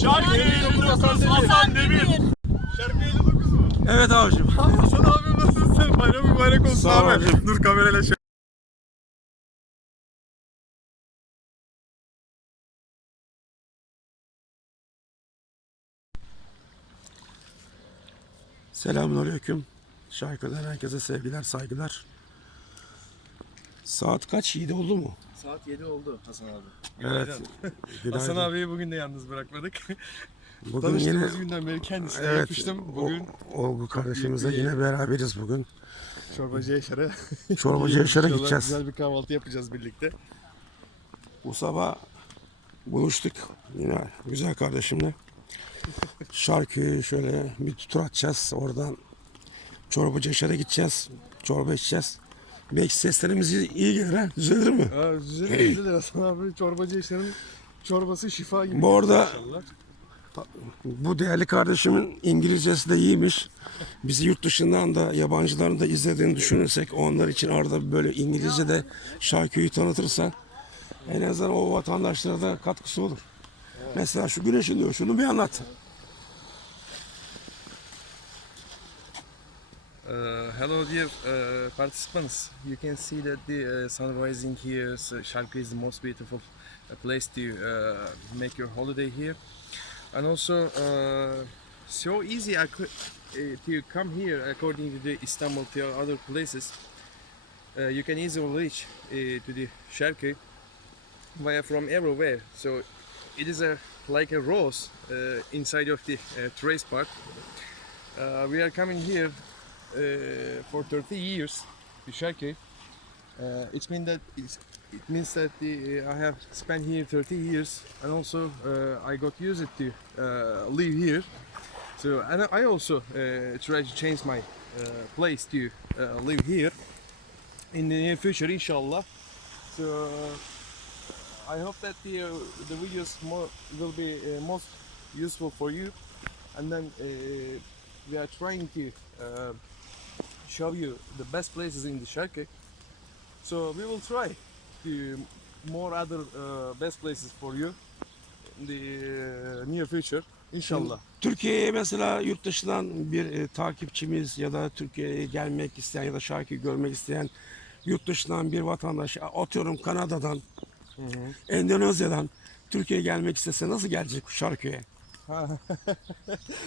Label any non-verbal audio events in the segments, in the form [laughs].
Şarkı 59 Hasan Demir. Şarkı 59 mu? Evet abicim. Hasan abim nasılsın? Bayram mübarek olsun Sağ ol abi. abicim. Dur kamerayla şey. Selamünaleyküm. Şarkıdan herkese sevgiler, saygılar. Saat kaç? 7 oldu mu? Saat 7 oldu Hasan abi. Evet. Günaydın. Hasan abiyi bugün de yalnız bırakmadık. Bugün yine Tanıştığımız günden beri kendisine evet, yapıştım. Bugün o, Olgu kardeşimizle bir- yine beraberiz bugün. çorbacı Yaşar'a Çorbacı Yaşar'a gideceğiz. Güzel bir kahvaltı yapacağız birlikte. Bu sabah buluştuk yine güzel kardeşimle. Şarkıyı şöyle bir tur atacağız. Oradan Çorbacı Yaşar'a gideceğiz. Çorba içeceğiz. Belki seslerimiz iyi gelir ha. Düzelir mi? Aa, güzel güzel Hasan abi. Çorbacı Yaşar'ın çorbası şifa gibi. Bu arada İnşallah. Bu değerli kardeşimin İngilizcesi de iyiymiş. Bizi yurt dışından da yabancıların da izlediğini düşünürsek onlar için arada böyle İngilizce de şarkıyı tanıtırsa en azından o vatandaşlara da katkısı olur. Mesela şu güneşin diyor şunu bir anlat. Uh, hello, dear uh, participants. You can see that the uh, sun rising here. So is the most beautiful uh, place to uh, make your holiday here, and also uh, so easy ac- uh, to come here according to the Istanbul to other places. Uh, you can easily reach uh, to the Sharkey via from everywhere. So it is a like a rose uh, inside of the uh, trace park. Uh, we are coming here uh, for 30 years to Sharkey. Uh, it's mean that it means that the, I have spent here 30 years, and also uh, I got used to uh, live here. So and I also uh, try to change my uh, place to uh, live here in the near future, inshallah. So I hope that the uh, the videos more will be uh, most useful for you, and then uh, we are trying to uh, show you the best places in the Sharkey. So we will try to more other uh, best places for you in the uh, near future, inshallah. Türkiye'ye mesela yurt dışından bir e, takipçimiz ya da Türkiye'ye gelmek isteyen ya da şarkıyı görmek isteyen yurt dışından bir vatandaş atıyorum Kanada'dan, Endonezya'dan Türkiye'ye gelmek istese nasıl gelecek şarkıya? [laughs]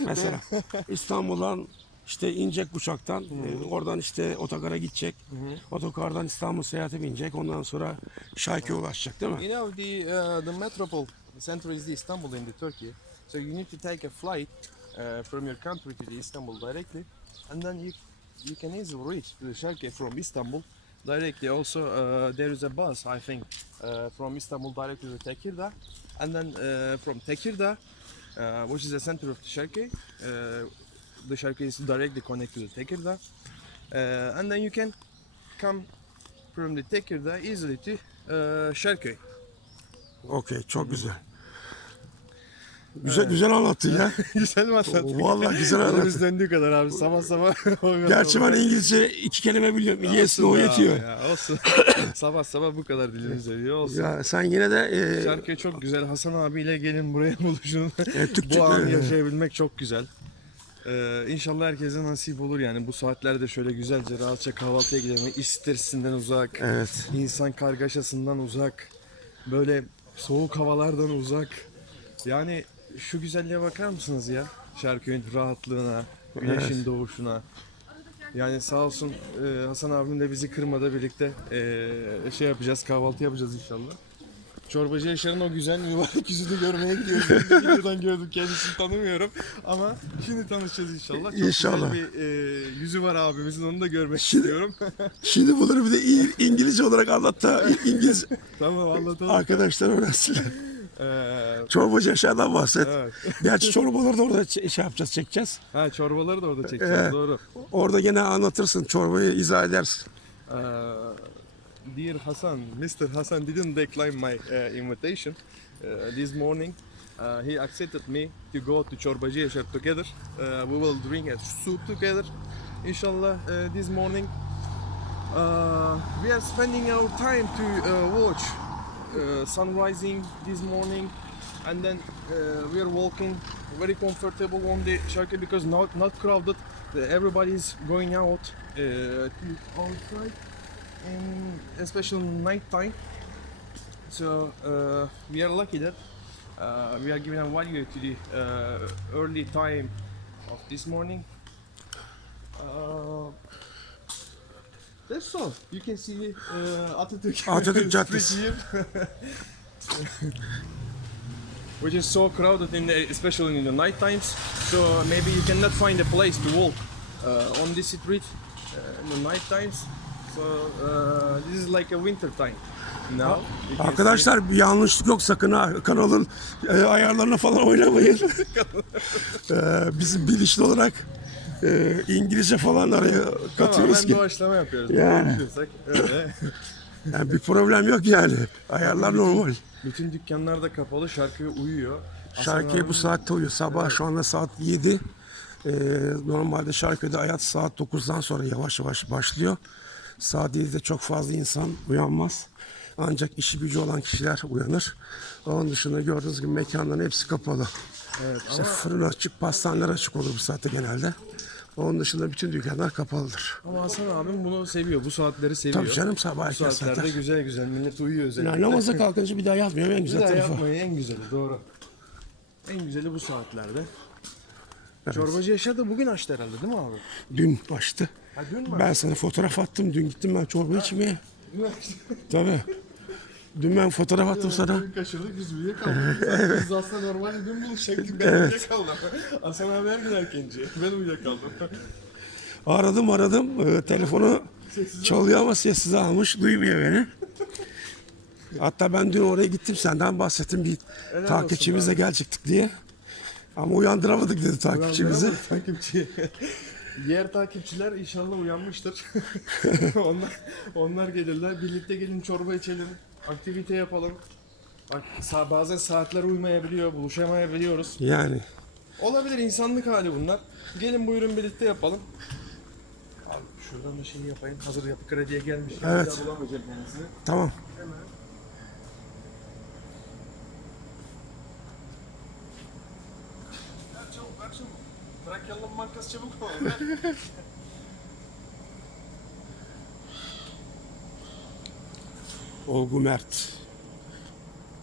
Mesela İstanbul'dan işte inecek uçaktan, e, oradan işte otogara gidecek. Otogardan İstanbul seyahati binecek. Ondan sonra Şarkı'ya ulaşacak değil mi? You know the uh, the metropole center is the Istanbul in the Turkey. So you need to take a flight uh, from your country to the Istanbul directly, and then you you can easily reach the Sharkey from Istanbul directly. Also, uh, there is a bus I think uh, from Istanbul directly to Tekirdağ, and then uh, from Tekirdağ, uh, which is the center of the Sharkey, uh, the Sharkey is directly connected to Tekirdağ, uh, and then you can come from the Tekirdağ easily to uh, Sharkey. Okey, çok güzel. Güzel güzel anlattın ya. [laughs] Güzel mi anlattın? Vallahi güzel anlattın. döndüğü kadar abi sabah sabah. [laughs] Gerçi ben İngilizce iki kelime biliyorum. Yes, Olsun no yetiyor. ya, olsun. [coughs] sabah sabah bu kadar dilimiz dönüyor olsun. Ya sen yine de e, Şarkı çok güzel. Hasan abiyle gelin buraya buluşun. e, Türkçe [laughs] bu anı e, yaşayabilmek çok güzel. Ee, inşallah herkese nasip olur yani bu saatlerde şöyle güzelce rahatça kahvaltıya gidelim. İş stresinden uzak, Evet. insan kargaşasından uzak, böyle soğuk havalardan uzak. Yani şu güzelliğe bakar mısınız ya? Şarkının rahatlığına, güneşin doğuşuna. Yani sağ olsun e, Hasan abim de bizi kırmadı birlikte e, şey yapacağız, kahvaltı yapacağız inşallah. Çorbacı Yaşar'ın o güzel mübarek [laughs] yüzünü görmeye gidiyoruz. Videodan gördüm kendisini tanımıyorum ama şimdi tanışacağız inşallah. Çok İnşallah. güzel bir e, yüzü var abimizin onu da görmek Şimdi- istiyorum. [laughs] Şimdi bunları bir de İngilizce olarak anlat da İngiliz tamam anlatalım. arkadaşlar öğrensinler. [laughs] Ee, Çorbacı aşağıdan bahset. evet. Gerçi çorbaları da orada şey yapacağız, çekeceğiz. Ha çorbaları da orada çekeceğiz Ee, doğru. Orada gene anlatırsın, çorbayı izah edersin. Uh, dear Hassan, Mr. Hassan didn't decline my uh, invitation uh, this morning. Uh, he accepted me to go to Çorbacı together. Uh, we will drink a soup together. Inshallah, uh, this morning uh, we are spending our time to uh, watch uh, sun rising this morning and then uh, we are walking very comfortable on the Şarkı because not not crowded. Everybody is going out uh, to outside, and especially night time. So uh, we are lucky that uh, we are giving a value to the uh, early time of this morning. Uh, that's all. You can see uh, Atatürk, Atatürk Caddesi. [laughs] Which is so crowded in the, especially in the night times. So maybe you cannot find a place to walk uh, on this street uh, in the night times. So uh, this is like a winter time. Now you can see- Arkadaşlar bir yanlışlık yok sakın ha kanalın e, ayarlarına falan oynamayın. [laughs] e, biz bilinçli olarak e, İngilizce falan araya katıyoruz Tamamen ki. doğaçlama yapıyoruz. Yani. Öyle. [laughs] Yani bir problem yok yani. Ayarlar normal. Bütün dükkanlar da kapalı, şarkıya uyuyor. Şarkıya bu saatte uyuyor. Sabah şu anda saat 7. Ee, normalde şarkıda hayat saat 9'dan sonra yavaş yavaş başlıyor. Saat 7'de çok fazla insan uyanmaz. Ancak işi gücü olan kişiler uyanır. Onun dışında gördüğünüz gibi mekanların hepsi kapalı. Evet, İşte fırın açık, pastaneler açık olur bu saatte genelde. Onun dışında bütün dükkanlar kapalıdır. Ama Hasan abim bunu seviyor, bu saatleri seviyor. Tabii canım sabah Bu erken saatlerde saatler. güzel güzel millet uyuyor özellikle. Yani namaza kalkınca bir daha yatmıyor en Bir güzel daha tarafı. yapmayı en güzeli, doğru. En güzeli bu saatlerde. Evet. Çorbacı Yaşar da bugün açtı herhalde değil mi abi? Dün açtı. Ha dün mü? Ben sana fotoğraf attım. Dün gittim ben çorba içmeye. Tabii. Dün ben fotoğraf attım sana. Dün kaçırdık biz uyuyakaldık. Biz aslında normalde dün buluşacaktık ben uyuyakaldım. Hasan abi her gün erkenci. Ben uyuyakaldım. Aradım aradım. Ee, telefonu çalıyor ama sessiz almış. Duymuyor beni. Hatta ben dün oraya gittim senden bahsettim bir Helal takipçimizle gelecektik diye. Ama uyandıramadık dedi takipçimizi. Takipçi. Diğer takipçiler inşallah uyanmıştır. [laughs] onlar, onlar gelirler. Birlikte gelin çorba içelim. Aktivite yapalım. Bak sa- bazen saatler uymayabiliyor, buluşamayabiliyoruz. Yani Olabilir insanlık hali bunlar. Gelin buyurun birlikte yapalım. Abi şuradan da şey yapayım. Hazır yapı krediye gelmiş. Evet. Bir daha bulamayacak tamam. Ver çabuk ver çabuk. Çabuk ol. Olgu Mert.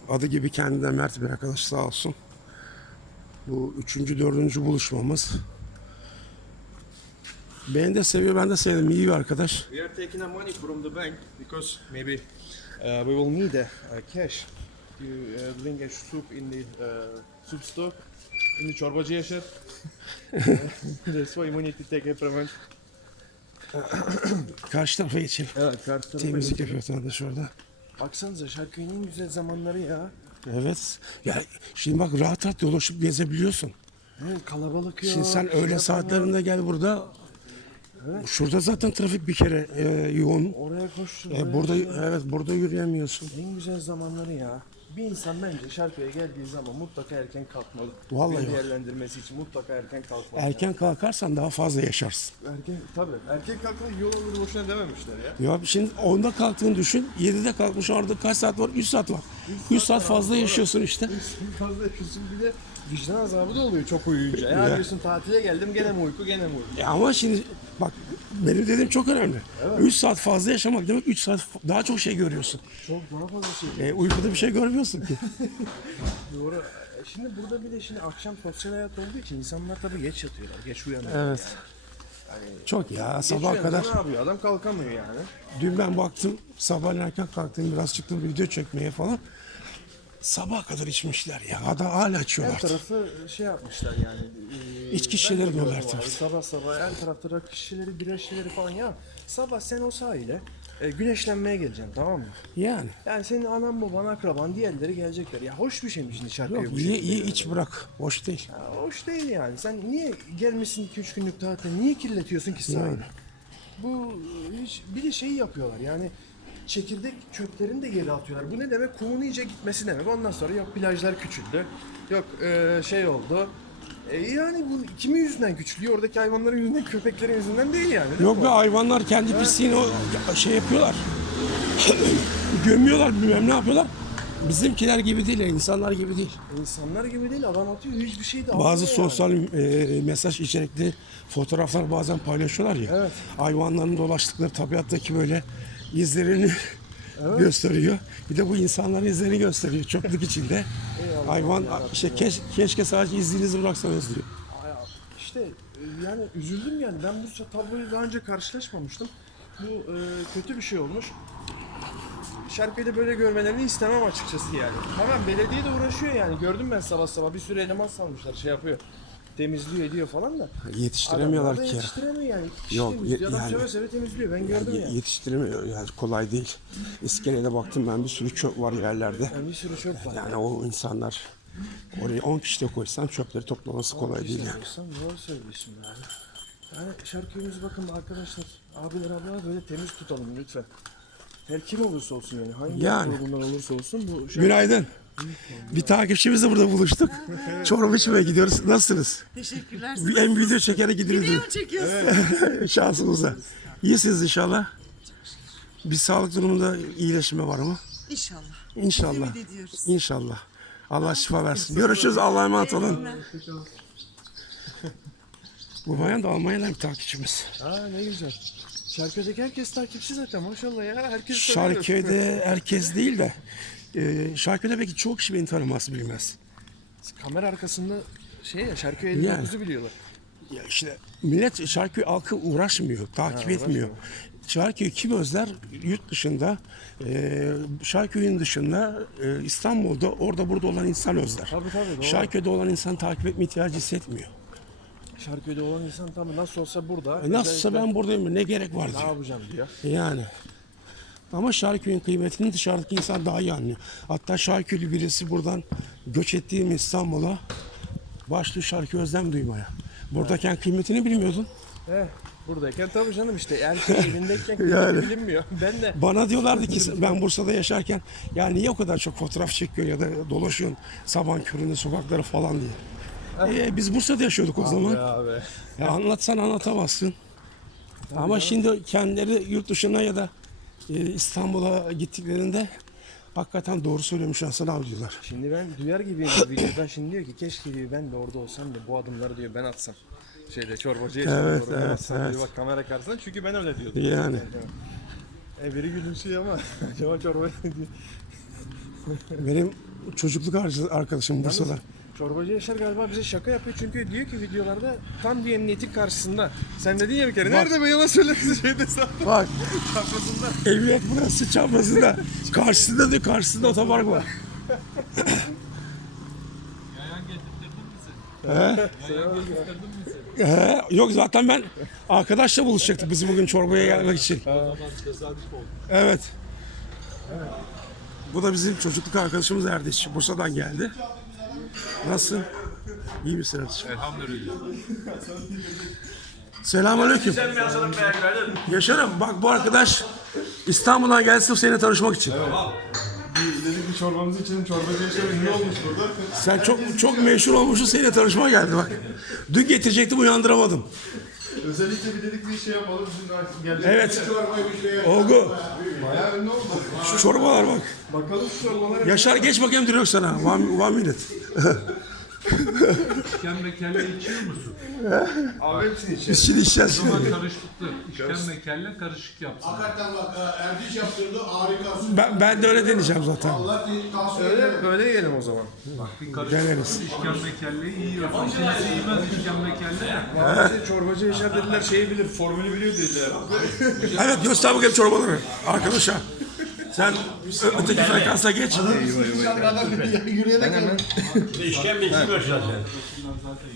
Adı gibi kendine Mert bir arkadaş sağ olsun. Bu üçüncü, dördüncü buluşmamız. Beni de seviyor, ben de sevdim. İyi bir arkadaş. We are taking a money from the bank because maybe uh, we will need a, a cash to uh, bring a soup in the uh, soup store the çorbacı yaşar. That's why we need to take a payment. Karşı tarafa geçelim. Evet, karşı tarafa Temizlik geçelim. yapıyor arkadaş orada. Baksanıza şarkının en güzel zamanları ya. Evet. Ya şimdi bak rahat rahat dolaşıp gezebiliyorsun. Evet, kalabalık ya. Şimdi sen şey öğle saatlerinde gel burada. Şurada zaten trafik bir kere e, yoğun. Oraya koş. E, burada koş. evet burada yürüyemiyorsun. En güzel zamanları ya. Bir insan bence şarkıya geldiği zaman mutlaka erken kalkmalı. Vallahi bak. değerlendirmesi için mutlaka erken kalkmalı. Erken kalkarsan daha fazla yaşarsın. Erken tabii. Erken kalkmak yol olur boşuna dememişler ya. Ya şimdi onda kalktığını düşün. 7'de kalkmış orada kaç saat var? 3 saat var. 3 saat fazla yaşıyorsun işte. Fazla yaşıyorsun bir de vicdan azabı da oluyor çok uyuyunca. Ya, Ya. diyorsun tatile geldim gene mi uyku gene mi uyku. Ya ama şimdi bak benim dediğim çok önemli. 3 saat fazla yaşamak demek 3 saat daha çok şey görüyorsun. Çok daha fazla şey. E, uykuda bir şey görmüyorsun ki. [laughs] Doğru. E, Şimdi burada bir de şimdi akşam sosyal hayat olduğu için insanlar tabii geç yatıyorlar, geç uyanıyorlar. Evet. Çok ya Geç sabaha uyanınca kadar. ne yapıyor? Adam kalkamıyor yani. Dün ben baktım sabahleyin erken kalktım biraz çıktım video çekmeye falan. Sabaha kadar içmişler ya. Ada hala Her içiyorlar. tarafı şey yapmışlar yani. e, İçki ben şişeleri de diyorlar abi. tabii. Sabah sabah her tarafta rakı şişeleri, bira şişeleri falan ya. Sabah sen o sahile e, güneşlenmeye geleceksin tamam mı? Yani. Yani senin anan baban akraban diğerleri gelecekler. Ya hoş bir şey mi şimdi şarkıyı Yok bu iyi şekilde iyi yani? iç bırak. Boş değil. Ya hoş değil yani. Sen niye gelmişsin 2-3 günlük tatil? Niye kirletiyorsun ki sahili? Yani. Bu hiç bir de şey yapıyorlar yani çekirdek çöplerini de geri atıyorlar. Bu ne demek? Kumun iyice gitmesi demek. Ondan sonra yok plajlar küçüldü. Yok e, şey oldu. E, yani bu kimin yüzünden küçülüyor? Oradaki hayvanların yüzünden, köpeklerin yüzünden değil yani. değil Yok mi? be hayvanlar kendi pisliğini o şey yapıyorlar. [coughs] Gömüyorlar bilmem ne yapıyorlar. Bizimkiler gibi değil, insanlar gibi değil. İnsanlar gibi değil adam atıyor hiçbir şey de Bazı atmıyor yani. sosyal e, mesaj içerikli fotoğraflar bazen paylaşıyorlar ya. Evet. Hayvanların dolaştıkları tabiattaki böyle izlerini gösteriyor. Bir de bu insanların izlerini gösteriyor çöplük içinde. Hayvan işte keş- keşke sadece izinizi bıraksanız diyor. İşte e, yani üzüldüm yani ben bu tabloyu daha önce karşılaşmamıştım. Bu e, kötü bir şey olmuş. Şarkıyı böyle görmelerini istemem açıkçası yani. Hemen belediye de uğraşıyor yani. Gördüm ben sabah sabah bir sürü eleman salmışlar şey yapıyor. Temizliyor ediyor falan da. Yetiştiremiyorlar Adamlar da ki ya. Yetiştiremiyor yani. İki kişi Yok, temizliyor. ye- Adam yani- seve seve temizliyor. Ben gördüm Ye- yani. Yetiştiremiyor yani kolay değil. İskelede baktım ben bir sürü çöp var yerlerde. Yani bir sürü çöp var. Yani o insanlar oraya 10 kişi de koysan çöpleri toplaması kolay değil yani. Sen doğru söylüyorsun yani. Yani şarkıyımızı bakın arkadaşlar, abiler ablalar böyle temiz tutalım lütfen. Her kim olursa olsun yani hangi Yani. grubundan olursa olsun bu şarkı... Günaydın. Bir takipçimizle burada buluştuk. Çorba içmeye gidiyoruz. Nasılsınız? Teşekkürler. En video çekere gideriz. Video çekiyorsun? [laughs] Şansımıza. İyisiniz inşallah. Bir sağlık durumunda iyileşme var mı? İnşallah. İnşallah. Ümit ediyoruz. İnşallah. Allah şifa versin. Görüşürüz. Allah'a emanet olun. Bu bayan da Almanya'dan bir takipçimiz. Aa ne güzel. Şarkıdaki herkes takipçi zaten maşallah ya. Herkes Şarköy'de herkes değil de e, Şarköy'de belki çok kişi beni tanımaz bilmez. Kamera arkasında şey ya şarkı Yani. 59'u biliyorlar. Ya işte millet Şarköy halkı uğraşmıyor, takip etmiyor. Şarköy kim özler yurt dışında, e, Şarköy'ün dışında e, İstanbul'da orada burada olan insan özler. Tabii tabii doğru. Şarköy'de olan insan takip etme ihtiyacı hissetmiyor. Şarkıda olan insan tabii nasıl olsa burada. E, Nasılsa özellikle ben buradayım ne gerek var Ne diyor. yapacağım diyor. Yani. Ama Şarköy'ün kıymetini dışarıdaki insan daha iyi anlıyor. Hatta Şarköylü birisi buradan göç ettiğim İstanbul'a başlıyor Şarköy özlem duymaya. Buradayken kıymetini bilmiyordun. Eh, buradayken tabii canım işte erkek elindeyken kıymeti Yani. [laughs] bilinmiyor. Ben de Bana diyorlardı ki ben Bursa'da yaşarken ya niye o kadar çok fotoğraf çekiyor ya da dolaşıyorsun sabah köründe sokakları falan diye. E, biz Bursa'da yaşıyorduk o zaman. abi. Ya anlatsan anlatamazsın. Ama şimdi kendileri yurt dışına ya da İstanbul'a gittiklerinde hakikaten doğru söylüyormuş Hasan abi diyorlar. Şimdi ben duyar gibiyim videodan. Şimdi diyor ki keşke diyor ben de orada olsam da bu adımları diyor ben atsam. Şeyde çorbacıya Evet, evet, ben evet, atsam evet. diyor bak kamera karşısında çünkü ben öyle diyordum. Yani. E biri gülümsüyor ama [laughs] acaba çorba diyor. Benim çocukluk ar- arkadaşım Bursa'da. Çorbacı Yaşar galiba bize şaka yapıyor çünkü diyor ki videolarda tam diyor emniyetin karşısında. Sen dedin ya bir kere nerede be yalan söylersin [laughs] şeyde sağ Bak [laughs] kafasında. Emniyet burası çaprazında. Karşısında diyor karşısında otopark var. He? He, yok zaten ben arkadaşla buluşacaktık biz bugün çorbaya gelmek için. Evet. Bu da bizim çocukluk arkadaşımız Erdiş. Bursa'dan geldi. Nasılsın? İyi misin Erdiş? Elhamdülillah. Selamünaleyküm. Yaşarım. Bak bu arkadaş İstanbul'dan geldi sırf seninle tanışmak için. Dedik bir çorbamızı içelim çorbacı Yaşar ünlü olmuş burada. Sen çok çok meşhur olmuşsun seninle tanışmaya geldi bak. Dün getirecektim uyandıramadım. Özellikle bir dedik bir şey yapalım. Gelecek. Evet. Olgu. Bayağı ünlü oldu. Şu çorbalar bak. Bakalım şu çorbalara. Yaşar geç bakayım duruyor sana. One, one minute. [laughs] İşkembe kelle içiyor musun? Abi hepsini içelim. Biz şimdi içeceğiz Ama şimdi. karışıklı. İşkembe kelle karışık yapsın. Hakikaten bak e, Erdiş yaptırdı harikasın. Ben, ben de öyle deneyeceğim zaten. Allah değil tavsiye Öyle, ederim. böyle yiyelim o zaman. Bir karışık Deneriz. işkembe kelleyi yiyorsun. Kimse yemez işkembe kelle de. Bize çorbacı Yaşar dediler şeyi bilir, formülü biliyor dediler. Evet göster bakayım çorbaları. Arkadaşa. Sen ö- öteki frekansa geç. Yürüyerek gelin. İşkembe.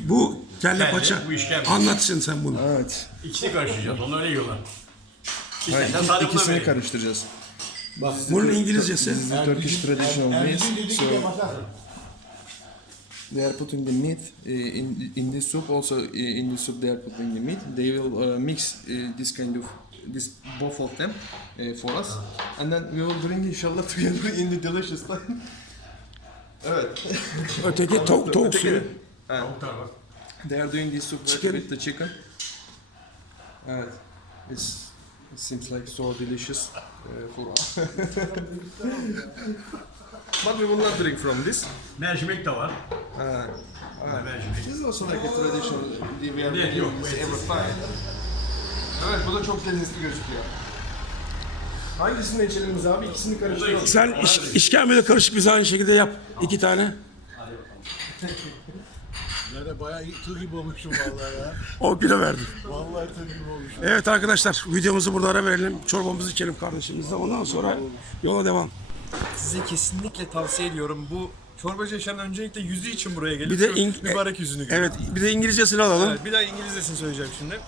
Bu kelle paça. bu işkembe. Anlatsın sen bunu. Evet. İkisini karıştıracağız. Onu öyle yiyorlar. İstersen buna İkisini verin. karıştıracağız. Bunun İngilizcesi. Turkish traditional meat. Erdiş dedi ki yapacak. They are putting the meat uh, in in the soup. Also uh, in the soup they are putting the meat. They will uh, mix uh, this kind of this both of them uh, for us, and then we will bring inshallah together in the delicious time. [laughs] evet. Öteki [laughs] tavuk, tavuk suyu. They are doing this soup Chicken. with the chicken. Evet. It's, it seems like so delicious uh, for [laughs] but we will not drink from this. Mercimek de var. Ha. Mercimek. This is also like a traditional we are yok. making every time. Evet bu da çok lezzetli gözüküyor. Hangisini içelim biz abi? İkisini karıştıralım. Sen iş, işkembele karışık bize aynı şekilde yap. iki tane. Yani bayağı tığ gibi olmuşum vallahi ya. [laughs] 10 kilo verdim. Vallahi tığ gibi olmuşum. Evet arkadaşlar videomuzu burada ara verelim. Çorbamızı içelim kardeşimizle. Ondan sonra yola devam. Size kesinlikle tavsiye ediyorum. Bu çorbacı yaşayan öncelikle yüzü için buraya gelin. Bir de mübarek yüzünü görün. Evet bir de İngilizcesini alalım. Evet, bir daha İngilizcesini söyleyeceğim şimdi.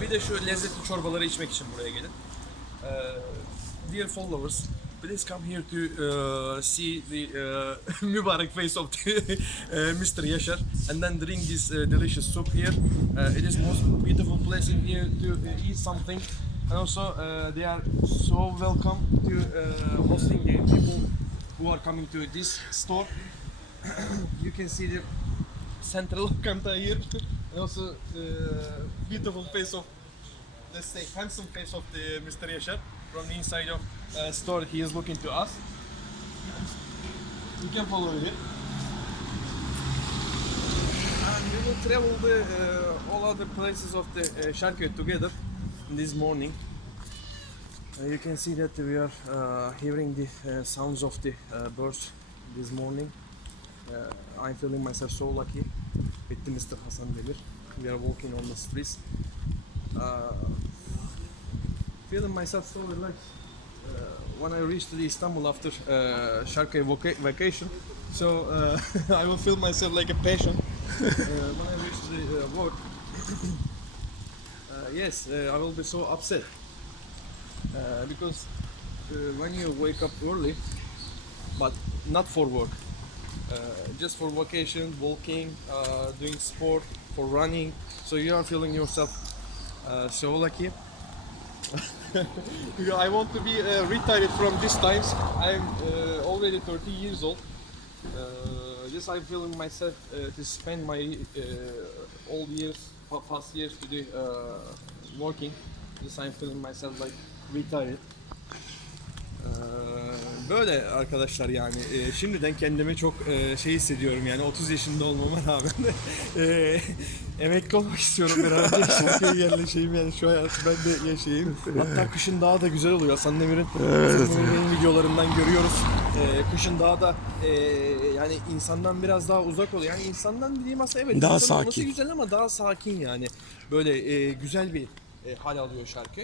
Bir de şu lezzetli çorbaları içmek için buraya gelin. Uh, dear followers, please come here to uh, see the uh, [laughs] mübarek face of the, uh, Mr. Yaşar and then drink this uh, delicious soup here. Uh, it is most beautiful place in here to uh, eat something. And also uh, they are so welcome to uh, hosting the people who are coming to this store. [coughs] you can see the central [laughs] Kanta here and also uh, beautiful face of let's say handsome face of the Mr. Yaşar from the inside of uh, store he is looking to us you can follow him. and we will travel the uh, all other places of the uh, together this morning uh, you can see that we are uh, hearing the uh, sounds of the uh, birds this morning uh, I'm feeling myself so lucky with Mr. Hasan Demir. We are walking on the streets. Uh, feeling myself so relaxed uh, when I reach to the Istanbul after uh, vaca- vacation. So uh, [laughs] I will feel myself like a patient [laughs] uh, when I reach the uh, work. [coughs] uh, yes, I will be so upset because when you wake up early, but not for work, just for vacation, walking, uh, doing sport, for running. So you are feeling yourself uh, so lucky. [laughs] I want to be uh, retired from these times. I'm uh, already 30 years old. Uh, yes, I'm feeling myself uh, to spend my uh, old years, past years to do uh, working. Yes, I'm feeling myself like retired. Ee, Böyle arkadaşlar yani Ee, şimdiden kendimi çok e, şey hissediyorum yani 30 yaşında olmama rağmen [laughs] e, emekli olmak istiyorum bir an önce Şarkıya yerleşeyim yani şu hayatı ben de yaşayayım. Hatta kışın daha da güzel oluyor Hasan Demir'in Demir'in videolarından görüyoruz. Ee, kışın daha da e, yani insandan biraz daha uzak oluyor. Yani insandan dediğim aslında evet Daha sakin. güzel ama daha sakin yani. Böyle e, güzel bir e, hal alıyor şarkı.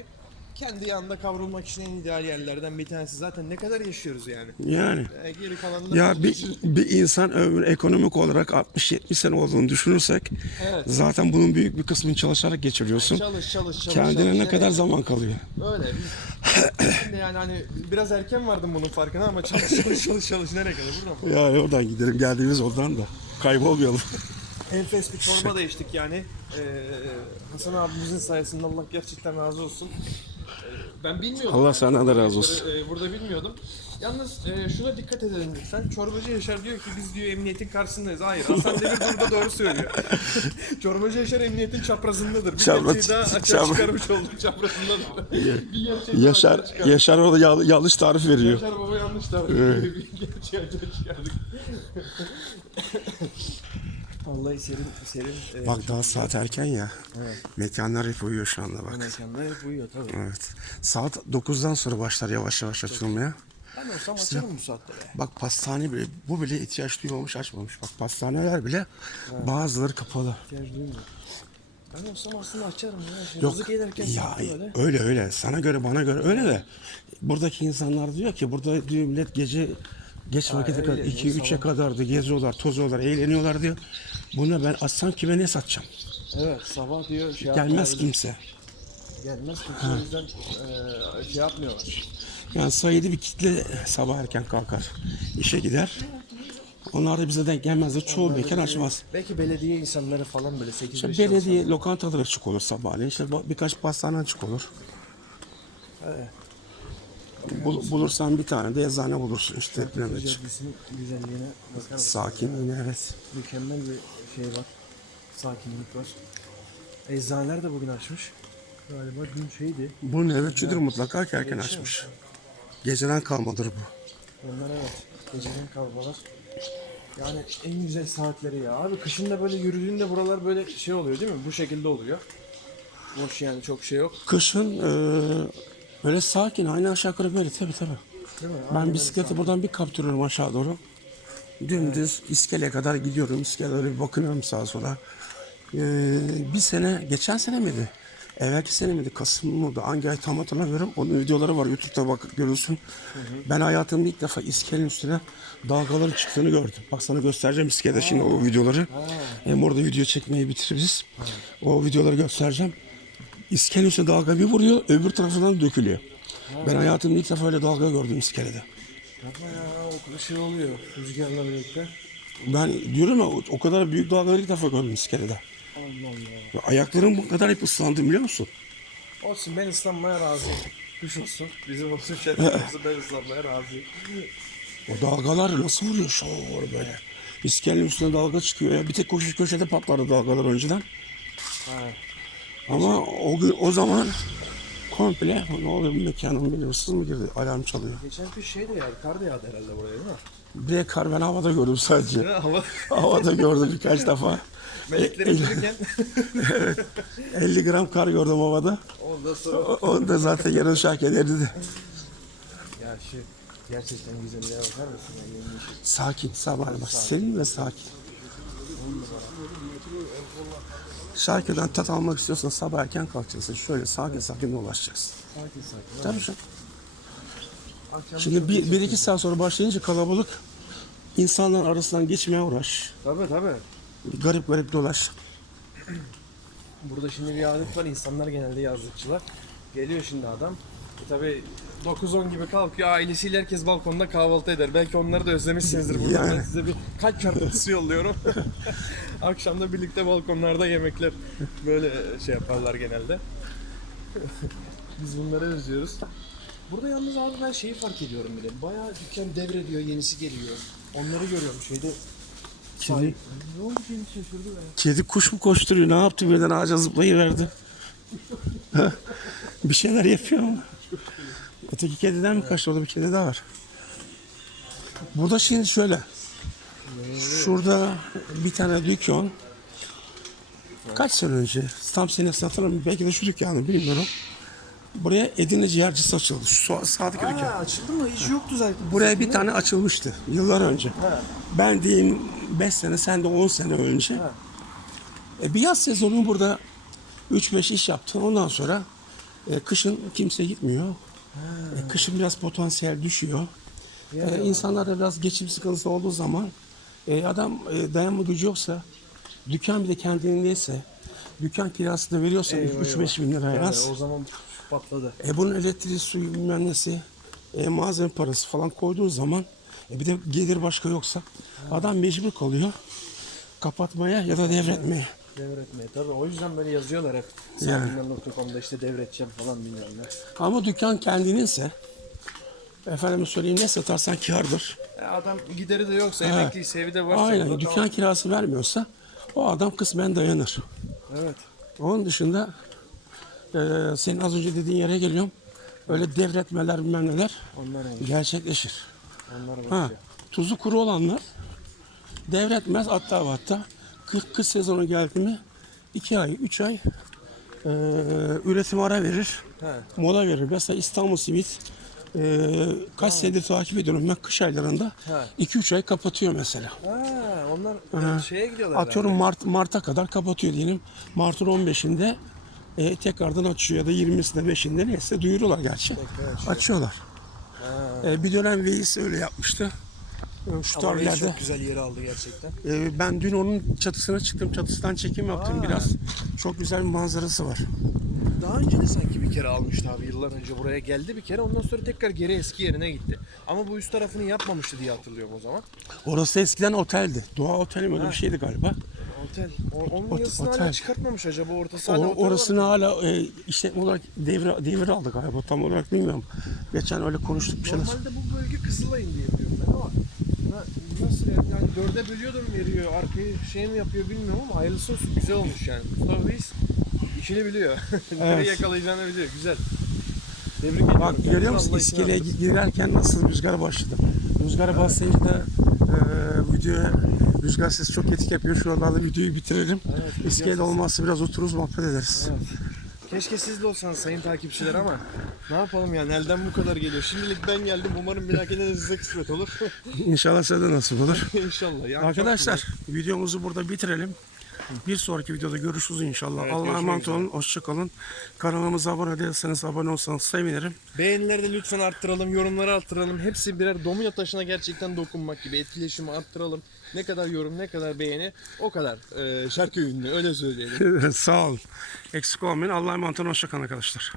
Kendi yanında kavrulmak için en ideal yerlerden bir tanesi. Zaten ne kadar yaşıyoruz yani. Yani. E, geri kalanında Ya bir, bir insan ömrü ekonomik olarak 60-70 sene olduğunu düşünürsek Evet. zaten bunun büyük bir kısmını çalışarak geçiriyorsun. çalış çalış çalış. Kendine çalış. ne Yani kadar zaman kalıyor? Öyle. Biz- yani hani biraz erken vardım bunun farkına ama çalış çalış çalış çalış nereye kadar buradan mı? Ya oradan gidelim geldiğimiz yoldan da kaybolmayalım. Enfes bir çorba da içtik yani. Ee, Hasan abimizin sayesinde Allah gerçekten razı olsun. Ben bilmiyordum. Allah yani. senden de razı olsun. Ee, burada bilmiyordum. Yalnız e, şuna dikkat edelim lütfen. Çorbacı Yaşar diyor ki biz diyor emniyetin karşısındayız. Hayır Hasan Demir burada doğru söylüyor. [laughs] Çorbacı Yaşar emniyetin çaprazındadır. Bir Çapraz- gerçeği daha açığa çapraz- çıkarmış olduk çaprazındadır. bir Yaşar. Yaşar orada ya- yanlış tarif veriyor. Yaşar baba yanlış da bir gerçeği açığa çıkardık. [laughs] Vallahi serin serin. e, Bak daha saat erken ya. Mekanlar hep uyuyor şu anda bak. Mekanlar hep uyuyor tabii. Evet. Saat 9'dan sonra başlar yavaş yavaş açılmaya. Ben olsam açarım bu saatte be. Bak pastane bile bu bile ihtiyaç duymamış açmamış. Bak pastaneler bile bazıları kapalı. İhtiyaç duymuyor. Ben olsam aslında açarım ya. Şimdi Yok gelirken ya böyle. öyle öyle sana göre bana göre öyle de buradaki insanlar diyor ki burada diyor millet gece geç vakite kadar diyor, 2-3'e sabah. kadar da geziyorlar, tozuyorlar, eğleniyorlar diyor. Buna ben açsam kime ne satacağım? Evet sabah diyor şey Gelmez kimse. Gelmez kimse o yüzden e, şey yapmıyorlar. Yani sayılı bir kitle sabah erken kalkar. işe gider. Onlar da bize denk gelmezler. Çoğu mekan açmaz. Belki belediye insanları falan böyle 8 İşte 5 belediye lokantalar açık olur sabahleyin. İşte birkaç pastane açık olur. Bul- bulursan bir tane de eczane bulursun işte. bilemedim. Caddesi'nin güzelliğine bakar mısın? Evet. Mükemmel bir şey var. Sakinlik var. Eczaneler de bugün açmış. Galiba dün şeydi. Bu nöbetçidir mutlaka ki erken açmış. Geceden kalmadır bu. Bunlar evet. Gecenin kavgalar. Yani en güzel saatleri ya. Abi kışın da böyle yürüdüğünde buralar böyle şey oluyor değil mi? Bu şekilde oluyor. Boş yani çok şey yok. Kışın eee, böyle sakin aynı aşağı yukarı böyle tabii tabii. Değil mi? Ben bisikleti buradan bir kaptırıyorum aşağı doğru. Dümdüz iskeleye kadar gidiyorum. İskeleye öyle bir bakınıyorum sağa sola. Ee, bir sene, geçen sene miydi? Evvelki sene miydi? Kasım mıydı? Hangi ay tam hatırlamıyorum. Onun videoları var. Youtube'da bak görürsün. Ben hayatımda ilk defa iskelenin üstüne dalgaların çıktığını gördüm. Bak sana göstereceğim iskelede şimdi o videoları. Hem orada video çekmeyi bitiririz. O videoları göstereceğim. İskelenin üstüne dalga bir vuruyor, öbür tarafından dökülüyor. Ben hayatımda ilk defa öyle dalga gördüm iskelede. Yapma ya o şey oluyor rüzgarla birlikte. Ben diyorum ya o- o kadar büyük dalgaları ilk defa gördüm iskelede. Allah Allah. Ya ayaklarım bu kadar hep ıslandı biliyor musun? Olsun ben ıslanmaya razıyım. Kuş olsun. Bizim olsun [laughs] şarkımızı ben ıslanmaya razıyım. O dalgalar nasıl vuruyor şov böyle. İskelenin üstüne dalga çıkıyor ya. Bir tek koşu köşede patlardı dalgalar önceden. Ama o gün o zaman komple ne oluyor bu mekanın bir hırsız mı girdi? Alarm çalıyor. Geçen kış şey de yağdı, kar da yağdı herhalde buraya değil mi? Bir de kar ben havada gördüm sadece. Hava [laughs] havada gördüm birkaç defa. [laughs] melekleri gelirken 50 [laughs] gram kar gördüm havada. ondan sonra O- Onu da zaten yarın şarkı ederdi de. ya şu gerçekten güzelliğe bakar mısın yeşil. Sakin, sabah bak serin ve sakin. Şarkıdan tat almak istiyorsan sabah erken kalkacaksın. Şöyle sakin sakin dolaşacaksın. Sakin sakin. Tabii canım. Şimdi bir, bir iki saat sonra başlayınca kalabalık insanların arasından geçmeye uğraş. Tabii tabii. Garip garip dolaş. Burada şimdi bir adet var insanlar genelde yazlıkçılar. Geliyor şimdi adam. E tabii 9-10 gibi kalkıyor ailesiyle herkes balkonda kahvaltı eder. Belki onları da özlemişsinizdir. Buradan Yani. ben size bir kalp çarpıntısı yolluyorum. [laughs] Akşam da birlikte balkonlarda yemekler böyle şey yaparlar genelde. [laughs] Biz bunları özlüyoruz. Burada yalnız abi ben şeyi fark ediyorum bile. Bayağı dükkan devrediyor, yenisi geliyor. Onları görüyorum şeyde. Kedi, Ne oldu ki şaşırdı be. kedi kuş mu koşturuyor? Ne yaptı birden ağaca zıplayıverdi? [laughs] bir şeyler yapıyor ama. Öteki kediden mi kaçtı? Orada bir kedi daha var. Burada şimdi şöyle. Şurada bir tane dükkan. Kaç sene önce? Tam senesini hatırlamıyorum. Belki de şu dükkanı bilmiyorum. Buraya Edirne ciğercisi açıldı. Şu sa- sağdaki dükkan. Aa, açıldı mı? Hiç yoktu zaten. Buraya bir tane açılmıştı yıllar önce. Ben diyeyim 5 sene, sen de 10 sene önce. E, bir yaz sezonu burada 3-5 iş yaptı. Ondan sonra e, kışın kimse gitmiyor. E, kışın biraz potansiyel düşüyor. E, insanlarda biraz geçim sıkıntısı olduğu zaman e, adam e, dayanma gücü yoksa dükkan bir de kendindeyse dükkan kirası da veriyorsa 3-5 bin lira en Yani az. o zaman patladı. E bunun elektriği, suyu bilmem nesi, e, malzeme parası falan koyduğun zaman e bir de gelir başka yoksa adam mecbur kalıyor kapatmaya ya da devretmeye. Devretmeye. Tabii o yüzden böyle yazıyorlar hep. Yani. Sakinler.com'da işte devredeceğim falan bilmiyorum ne. Ama dükkan kendininse efendime söyleyeyim ne satarsan kârdır. E adam gideri de yoksa, Ha. emekliyse, evi de varsa. Aynen dükkan tamam. kirası vermiyorsa o adam kısmen dayanır. Evet. Onun dışında e, senin az önce dediğin yere geliyorum. Öyle devretmeler bilmem neler Onlar olur. gerçekleşir. Onlar Ha, tuzu kuru olanlar devretmez hatta hatta kış, kış sezonu geldi mi iki ay, üç ay e, üretim ara verir. Ha. Mola verir. Mesela İstanbul Simit e, kaç senedir takip ediyorum ben kış aylarında Ha. 2-3 ay kapatıyor mesela. Ha, onlar e, şeye gidiyorlar. Atıyorum Mart Mart'a kadar kapatıyor diyelim. Mart'ın 15'inde e, tekrardan açıyor ya da 20'sinde 5'inde neyse duyuruyorlar gerçi. Açıyorlar. E, bir dönem Veys öyle yapmıştı. E, Şu tarihlerde. çok güzel yeri aldı gerçekten. Ee, ben dün onun çatısına çıktım. Çatısından çekim yaptım biraz. Çok güzel bir manzarası var. Daha önce de sanki bir kere almıştı abi yıllar önce buraya geldi bir kere ondan sonra tekrar geri eski yerine gitti. Ama bu üst tarafını yapmamıştı diye hatırlıyorum o zaman. Orası eskiden oteldi. Doğa Oteli mi öyle bir şeydi galiba. Otel. O, onun Ot- yazısını hala otel. çıkartmamış acaba ortası O, hala otel orasını hala e, işletme olarak devir, devir aldı galiba. Tam olarak bilmiyorum. Geçen öyle konuştuk bir şeyler. Normalde bu bölge Kızılay'ın diye biliyorum nasıl yani, yani dörde bölüyor da mı veriyor arkayı şey mi yapıyor bilmiyorum ama hayırlısı olsun güzel olmuş yani. Mustafa Reis işini biliyor. [laughs] Nereyi Evet. yakalayacağını biliyor güzel. Tebrik ediyorum. Bak görüyor musun Allah işini iskeleye girerken nasıl rüzgar başladı. Rüzgara basınca da e, videoya rüzgar sesi çok etki yapıyor. Şuralarda videoyu bitirelim. İskele olmazsa biraz otururuz muhabbet ederiz. Keşke siz de olsanız sayın takipçiler ama ne yapalım yani elden bu kadar geliyor. Şimdilik ben geldim. Umarım bir dahakine de size kısmet olur. İnşallah size de nasip olur. [laughs] İnşallah. Yani Arkadaşlar videomuzu burada bitirelim. Bir sonraki videoda görüşürüz inşallah. Evet, Allah'a emanet olun. Hoşçakalın. Kanalımıza abone değilseniz abone olsanız sevinirim. Beğenileri de lütfen arttıralım, yorumları arttıralım. Hepsi birer domino taşına gerçekten dokunmak gibi. Etkileşimi arttıralım. Ne kadar yorum, ne kadar beğeni o kadar e, şarkı ünlü öyle söyleyelim. [laughs] Sağ olun. Eksik olmayın. Allah'a emanet olun. Hoşçakalın arkadaşlar.